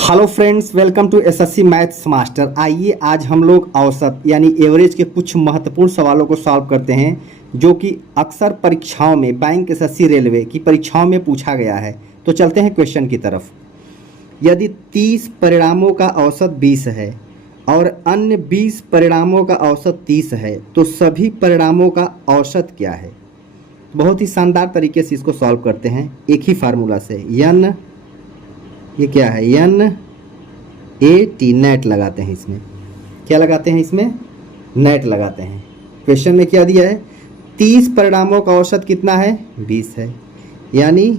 Hello friends, welcome to SSC maths master. आइए आज हम लोग औसत यानी एवरेज के कुछ महत्वपूर्ण सवालों को सॉल्व करते हैं जो कि अक्सर परीक्षाओं में बैंक, एसएससी, रेलवे की परीक्षाओं में पूछा गया है। तो चलते हैं क्वेश्चन की तरफ। यदि 30 परिणामों का औसत 20 है और अन्य 20 परिणामों का औसत 30 है तो सभी परिणामों का औसत क्या है? बहुत ही शानदार तरीके से इसको सॉल्व करते हैं एक ही फार्मूला से। यन, ये क्या है? यन ए टी, नेट लगाते हैं इसमें। क्या लगाते हैं इसमें? नेट लगाते हैं। क्वेश्चन में क्या दिया है? 30 परिणामों का औसत कितना है? 20 है। यानी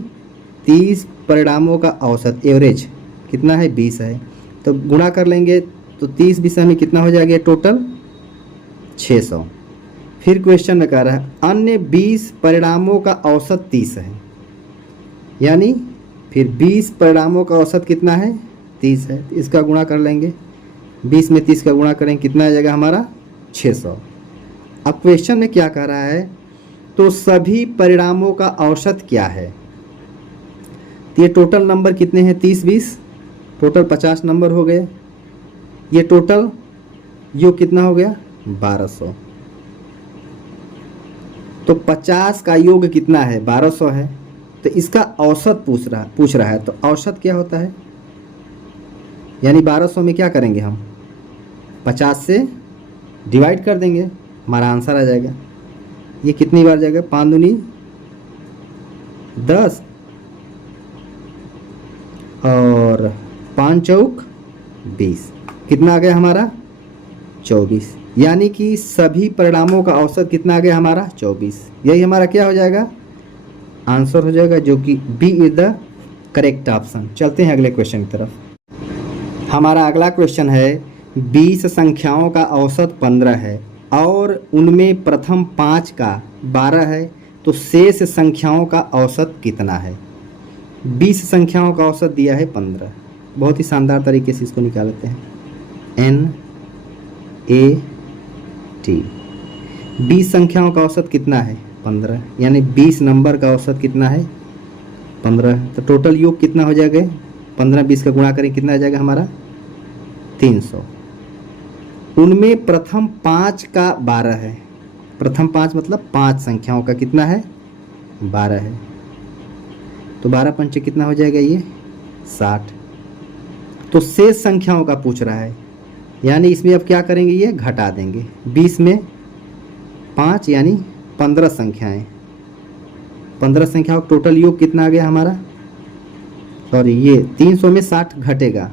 30 परिणामों का औसत एवरेज कितना है? 20 है। तो गुणा कर लेंगे तो 30 20 में कितना हो जाएगा? टोटल 600। फिर क्वेश्चन में कह रहा है अन्य 20 परिणामों का औसत 30 है। यानी फिर 20 परिणामों का औसत कितना है? 30 है। तो इसका गुणा कर लेंगे, 20 में 30 का गुणा करेंगे, कितना आ जाएगा हमारा? 600। अब क्वेश्चन में क्या कह रहा है? तो सभी परिणामों का औसत क्या है? तो ये टोटल नंबर कितने हैं? 30 20, टोटल 50 नंबर हो गए। ये टोटल योग कितना हो गया? 1200। तो 50 का योग कितना है? 1200 है। तो इसका औसत पूछ रहा है। तो औसत क्या होता है? यानी 1200 में क्या करेंगे हम? 50 से डिवाइड कर देंगे, हमारा आंसर आ जाएगा। ये कितनी बार जाएगा? 5 दूनी 10 और 5 चौक 20। कितना आ गया हमारा? 24। यानी कि सभी परिणामों का औसत कितना आ गया हमारा? 24। यही हमारा क्या हो जाएगा? आंसर हो जाएगा, जो कि B is the correct option. चलते हैं अगले क्वेश्चन की तरफ। हमारा अगला क्वेश्चन है 20 संख्याओं का औसत 15 है और उनमें प्रथम 5 का 12 है, तो शेष संख्याओं का औसत कितना है? 20 संख्याओं का औसत दिया है 15। बहुत ही शानदार तरीके से इसको निकालते हैं। एन ए टी, 20 संख्याओं का औसत कितना है? 15। यानी 20 नंबर का औसत कितना है? 15। तो टोटल योग कितना हो जाएगा? 15 20 का गुणा करें, कितना आ जाएगा हमारा? 300। उनमें प्रथम 5 का 12 है। प्रथम 5 मतलब 5 संख्याओं का कितना है? 12 है। तो 12 पंचे कितना हो जाएगा? ये 60। तो शेष संख्याओं का पूछ रहा है। यानी इसमें अब क्या करेंगे? ये घटा देंगे। 20 में 5 यानी 15 संख्याएं। 15 संख्याओं का टोटल योग कितना आ गया हमारा? सॉरी, ये 300 में 60 घटेगा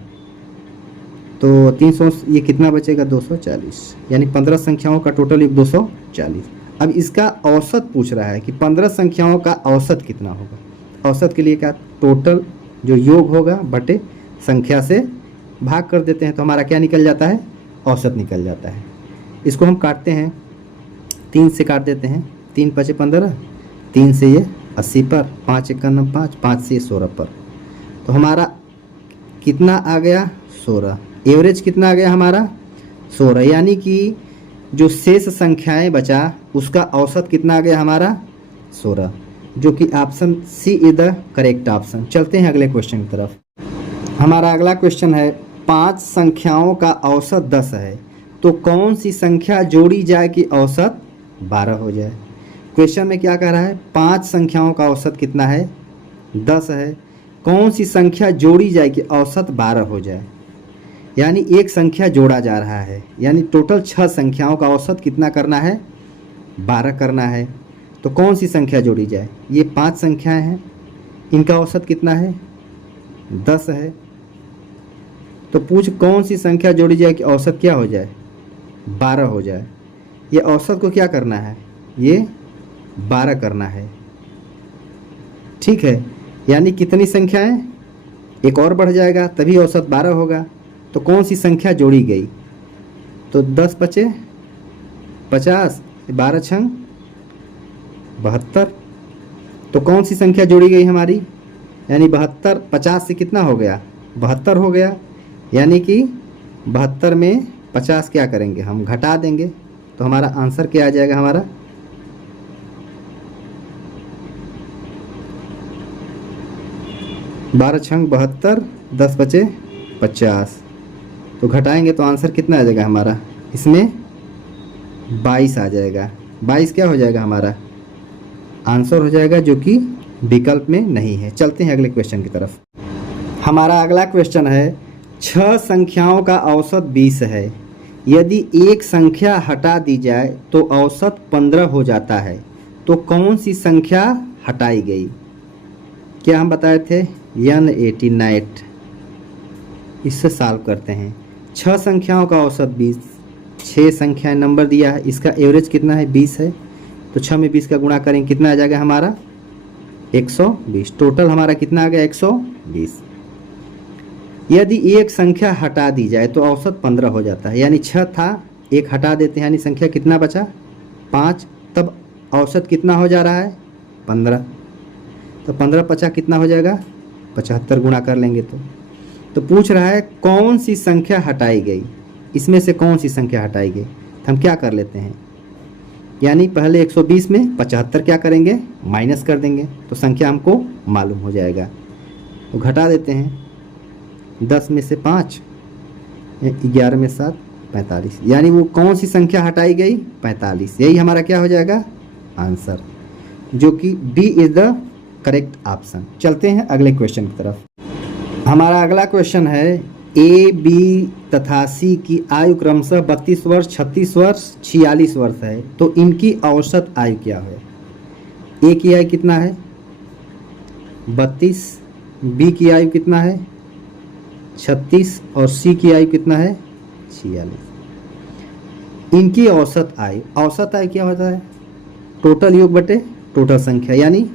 तो 300, ये कितना बचेगा? 240। यानी 15 संख्याओं का टोटल योग 240। अब इसका औसत पूछ रहा है कि 15 संख्याओं का औसत कितना होगा। औसत के लिए क्या? टोटल जो योग होगा बटे संख्या से भाग कर देते हैं, तो हमारा क्या निकल जाता है? औसत निकल जाता है। इसको हम काटते हैं, 3 से काट देते हैं। 3 5 15, 3 से ये 80 पर, 5 1 5, 5 से 16 पर। तो हमारा कितना आ गया? 16। एवरेज कितना आ गया हमारा? 16। यानी कि जो शेष संख्याएं बचा उसका औसत कितना आ गया हमारा? 16, जो कि option C is the correct option. चलते हैं अगले क्वेश्चन की तरफ। हमारा अगला क्वेश्चन है 5 संख्याओं का औसत 10 है, तो कौन सी संख्या जोड़ी जाए कि औसत 12 हो जाए? क्वेश्चन में क्या कह रहा है? 5 संख्याओं का औसत कितना है? 10 है। कौन सी संख्या जोड़ी जाए कि औसत 12 हो जाए? यानी एक संख्या जोड़ा जा रहा है। यानी टोटल 6 संख्याओं का औसत कितना करना है? 12 करना है। तो कौन सी संख्या जोड़ी जाए? ये 5 संख्याएं हैं, इनका औसत कितना है? 10 है। तो पूछ कौन सी संख्या जोड़ी जाए कि औसत क्या हो जाए? 12 हो जाए। ये औसत को क्या करना है? ये 12 करना है। ठीक है। यानी कितनी संख्याएं? एक और बढ़ जाएगा तभी औसत 12 होगा। तो कौन सी संख्या जोड़ी गई? तो 10 बचे 50, 12 छंग 72। तो कौन सी संख्या जोड़ी गई हमारी? यानी 72, 50 से कितना हो गया? 72 हो गया। यानी कि 72 में 50 क्या करेंगे? हम घटा देंगे। तो हमारा आंसर क्या आ जाएगा हमारा? 12 छंग 72, 10 बचे 50, तो घटाएंगे तो आंसर कितना आ जाएगा हमारा, इसमें 22 आ जाएगा। 22 क्या हो जाएगा हमारा आंसर हो जाएगा, जो कि विकल्प में नहीं है। चलते हैं अगले क्वेश्चन की तरफ। हमारा अगला क्वेश्चन है 6 संख्याओं का औसत 20 है, यदि एक संख्या हटा दी जाए तो औसत 15 हो जाता है, तो कौन सी संख्या हटाई गई। क्या हम बताए थे, N89। इससे सॉल्व करते हैं। 6 संख्याओं का औसत 20, 6 संख्याएं नंबर दिया है, इसका एवरेज कितना है 20 है, तो 6 में 20 का गुणा करेंगे कितना आ जाएगा हमारा 120। टोटल हमारा कितना आ गया 120। यदि एक संख्या हटा दी जाए तो औसत 15 हो जाता है, यानी 6 था, एक हटा देते हैं, यानी संख्या कितना बचा 5, तब औसत कितना हो जा रहा है 15। तो 15 50 कितना हो जाएगा 75, गुणा कर लेंगे तो पूछ रहा है कौन सी संख्या हटाई गई, इसमें से कौन सी संख्या हटाई गई। तो हम क्या कर लेते हैं, यानी पहले 120 में 75 क्या करेंगे माइनस कर देंगे, तो संख्या हमको मालूम हो जाएगा। तो घटा देते हैं, 10 में से 5, 11 में 7, 45, यानी वो कौन सी संख्या हटाई गई 45। यही हमारा क्या हो जाएगा आंसर, जो कि B is the correct option. चलते हैं अगले क्वेश्चन की तरफ। हमारा अगला क्वेश्चन है ए, बी तथा सी की आयु क्रमशः 32 वर्ष, 36 वर्ष, 46 वर्ष है, तो इनकी औसत आयु क्या है। ए की आयु कितना है 32, बी की आयु कितना है 36 और सी की आयु कितना है 46। इनकी औसत आयु क्या होता है टोटल योग बटे टोटल संख्या, यानी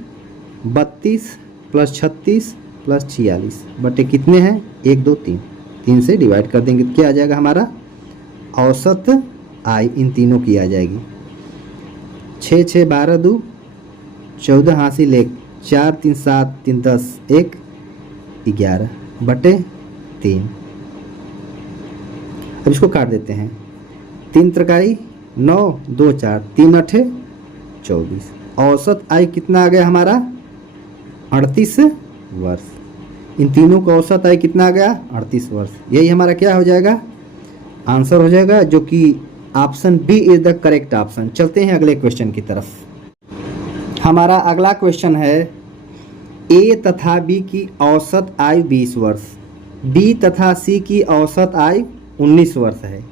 32 + 36 + 46 बटे कितने हैं 1 2 3, 3 से डिवाइड कर देंगे तो क्या आ जाएगा हमारा औसत आयु इन तीनों की आ जाएगी। 6 6 12 2 14 हासिल 1, 4 3 7 3 10 1 11 बटे 3। अब इसको काट देते हैं, 3 त्रिकाई 9 2 4, 3 8 24। औसत आयु कितना आ गया हमारा 38 वर्ष। इन तीनों का औसत आयु कितना आ गया 38 वर्ष। यही हमारा क्या हो जाएगा आंसर हो जाएगा, जो कि option B is the correct option. चलते हैं अगले क्वेश्चन की तरफ। हमारा अगला क्वेश्चन है ए तथा बी की औसत आयु 20 वर्ष, बी तथा सी की औसत आयु 19 वर्ष है,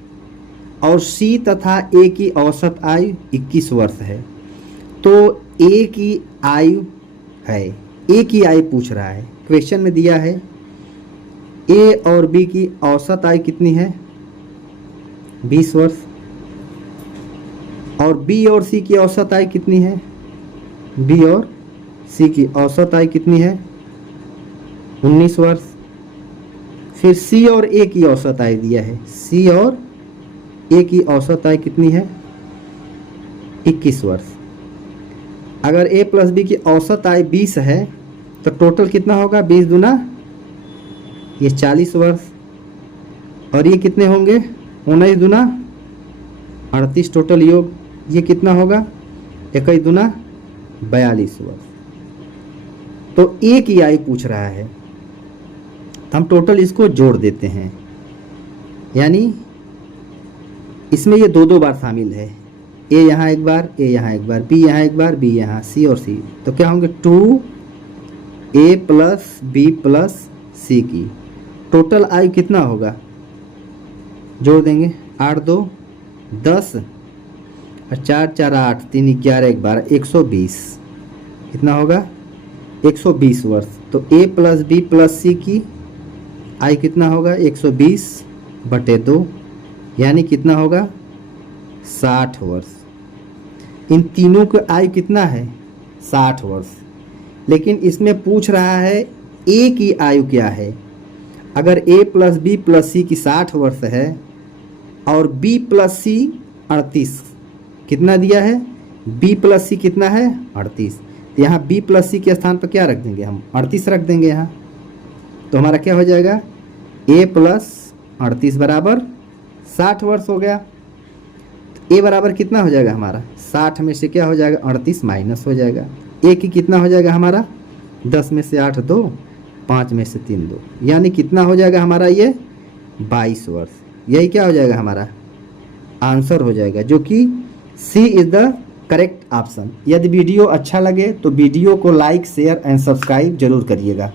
और सी तथा ए की औसत आयु 21 वर्ष है। तो ए की आयु है, ए की आयु पूछ रहा है, क्वेश्चन में दिया है ए और बी की औसत आयु कितनी है 20 वर्ष, और बी और सी की औसत आयु कितनी है, बी और सी की औसत आयु कितनी है 19 वर्ष। फिर सी और ए की औसत आयु दिया है, सी और ए की औसत आयु कितनी है 21 वर्ष। अगर ए प्लस बी की औसत आयु 20 है तो टोटल कितना होगा 20 दूना ये 40 वर्ष, और ये कितने होंगे 19 दूना 38, टोटल योग ये कितना होगा 21 दूना 42 वर्ष। तो ए की आयु पूछ रहा है, हम टोटल इसको जोड़ देते हैं, यानी इसमें ये दो बार शामिल है, ए यहाँ एक बार, ए यहाँ एक बार, बी यहाँ एक बार, बी यहाँ, सी और सी, तो क्या होंगे 2a + b + c की टोटल आयु कितना होगा जोड़ देंगे 8 2 10 और 4 4 8 3 11 1 12 120, कितना होगा 120 वर्ष। तो a + b + c की आयु कितना होगा 120 बटे 2, यानी कितना होगा 60 वर्ष। इन तीनों का आयु कितना है 60 वर्ष, लेकिन इसमें पूछ रहा है ए की आयु क्या है। अगर a + b + c की 60 वर्ष है और b + c 38, कितना दिया है b + c कितना है 38, तो यहाँ b + c के स्थान पर क्या रख देंगे हम 38 रख देंगे यहाँ, तो हमारा क्या हो जाएगा a + 38 बराबर 60 वर्ष हो गया। ए बराबर कितना हो जाएगा हमारा 60 में से क्या हो जाएगा 38 माइनस हो जाएगा। ए की कितना हो जाएगा हमारा 10 में से 8 2, 5 में से 3 2, यानी कितना हो जाएगा हमारा ये 22 वर्ष। यही क्या हो जाएगा हमारा आंसर हो जाएगा, जो कि सी इज़ द करेक्ट ऑप्शन। यदि वीडियो अच्छा लगे तो वीडियो को लाइक शेयर एंड सब्सक्राइब जरूर करिएगा।